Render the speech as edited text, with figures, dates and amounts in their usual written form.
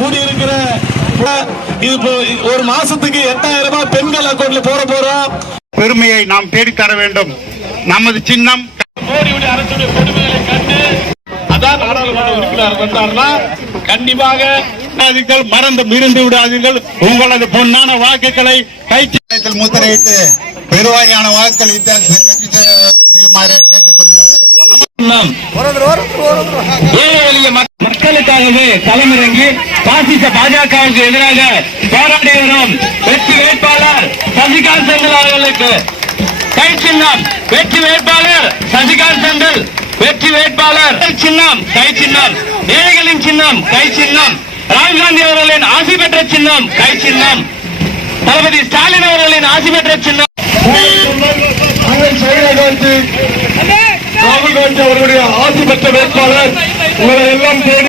கூடியிருக்கிற இது ஒரு மாசத்துக்கு 8000 ரூபாய் பெண்கள் அக்கௌண்ட்ல போறோம். பெருமையை நாம் தேடித்தர வேண்டும். நமது சின்னம் மோடியுடைய அரசுடைய கொடுமைகளை கண்டு அதான் நாடாளுமன்ற உறுப்பினர் வந்தார்னா கண்டிப்பாக மறந்து மிருந்து விடாதீர்கள். உங்களது பொன்னான வாக்குகளை கைச்சீட்டில் முத்திரையிட்டு பெருவாரியான வாக்குகள் வெற்றி செய்யுமாறு கேட்டுக்கொள்கிறோம். ஏழை எளிய மக்களுக்காகவே களமிறங்கி பாசிச பாஜகவுக்கு எதிராக போராடி வரும் வெற்றி வேட்பாளர் சசிகாந்த் செந்தில் அவர்களுக்கு கை சின்னம். வெற்றி வேட்பாளர் சசிகாந்த் செந்தில். வெற்றி வேட்பாளர் சின்னம் கை சின்னம். ஏழைகளின் சின்னம் கை சின்னம். ராகுல் காந்தி அவர்களின் ஆசி பெற்ற சின்னம் கை சின்னம். தளபதி ஸ்டாலின் அவர்களின் ஆசி பெற்ற சின்னம். ராகுல் காந்தி அவர்களுடைய ஆசி பெற்ற வேட்பாளர் உங்களை எல்லாம் தேடி